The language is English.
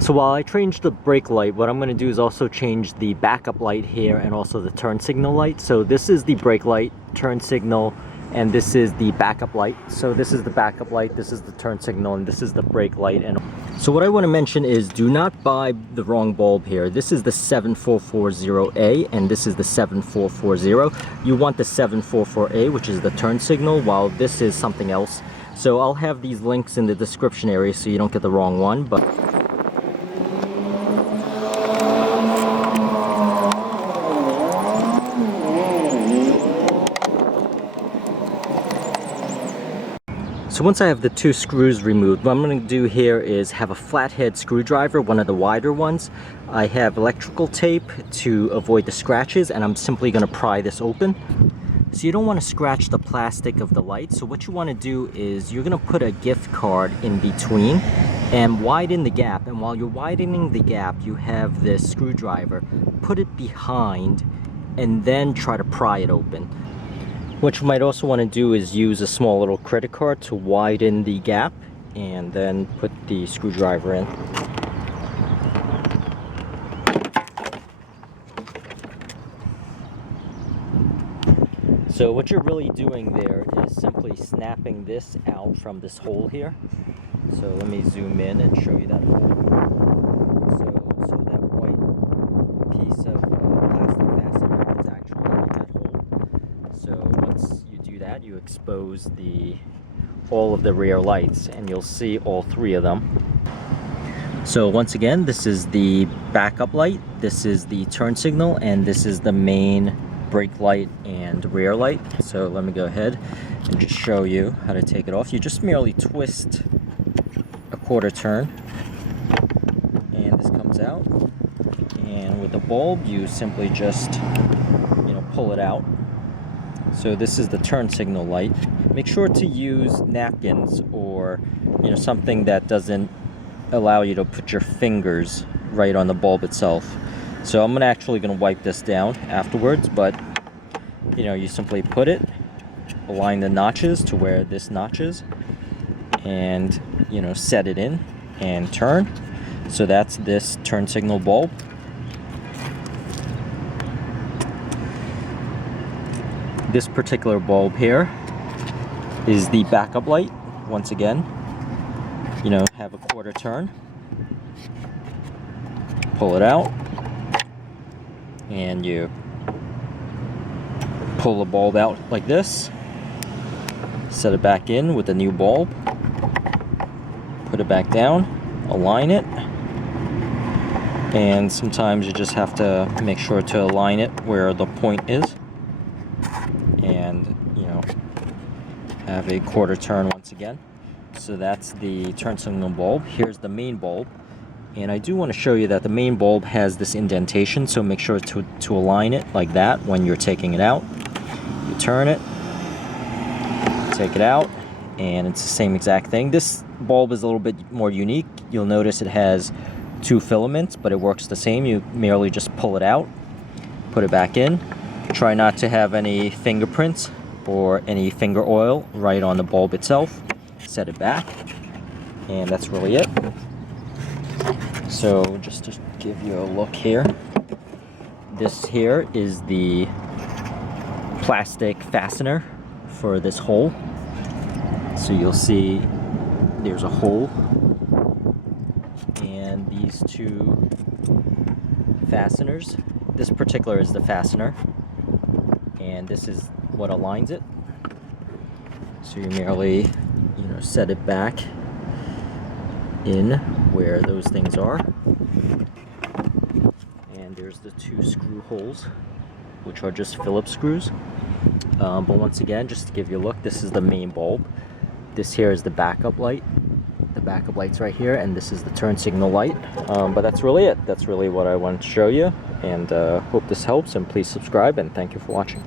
So while I change the brake light, what I'm going to do is also change the backup light here and also the turn signal light. So this is the brake light, turn signal, and this is the backup light. So this is the backup light, this is the turn signal, and this is the brake light. And so what I want to mention is do not buy the wrong bulb here. This is the 7440A and this is the 7440. You want the 744A, which is the turn signal, while this is something else. So I'll have these links in the description area so you don't get the wrong one. So once I have the two screws removed, what I'm going to do here is have a flathead screwdriver, one of the wider ones. I have electrical tape to avoid the scratches, and I'm simply going to pry this open. So you don't want to scratch the plastic of the light, so what you want to do is you're going to put a gift card in between and widen the gap. And while you're widening the gap, you have this screwdriver. Put it behind and then try to pry it open. What you might also want to do is use a small little credit card to widen the gap and then put the screwdriver in. So what you're really doing there is simply snapping this out from this hole here. So let me zoom in and show you that hole. So that white piece of plastic fastener is actually in that hole. So once you do that, you expose all of the rear lights, and you'll see all three of them. So once again, this is the backup light, this is the turn signal, and this is the main brake light and rear light. So let me go ahead and just show you how to take it off. You just merely twist a quarter turn, and this comes out. And with the bulb, you simply just, pull it out. So this is the turn signal light. Make sure to use napkins or something that doesn't allow you to put your fingers right on the bulb itself. So I'm actually going to wipe this down afterwards, but you simply put it, align the notches to where this notches, and set it in and turn. So that's this turn signal bulb. This particular bulb here is the backup light. Once again, have a quarter turn, pull it out, and you pull the bulb out like this, set it back in with the new bulb, put it back down, align it, and sometimes you just have to make sure to align it where the point is, and have a quarter turn once again. So that's the turn signal bulb. Here's the main bulb, and I do want to show you that the main bulb has this indentation, so make sure to align it like that when you're taking it out. You turn it, take it out, and it's the same exact thing. This bulb is a little bit more unique. You'll notice it has two filaments, but it works the same. You merely just pull it out, put it back in. Try not to have any fingerprints or any finger oil right on the bulb itself. Set it back, and that's really it. So just to give you a look here, this here is the plastic fastener for this hole. So you'll see there's a hole, and these two fasteners, this particular is the fastener, and this is what aligns it. So you merely set it back in where those things are, and there's the two screw holes, which are just Phillips screws. But once again, just to give you a look, this is the main bulb, this here is the backup light, the backup light's right here, and this is the turn signal light. But that's really it. That's really what I wanted to show you, and hope this helps, and please subscribe, and thank you for watching.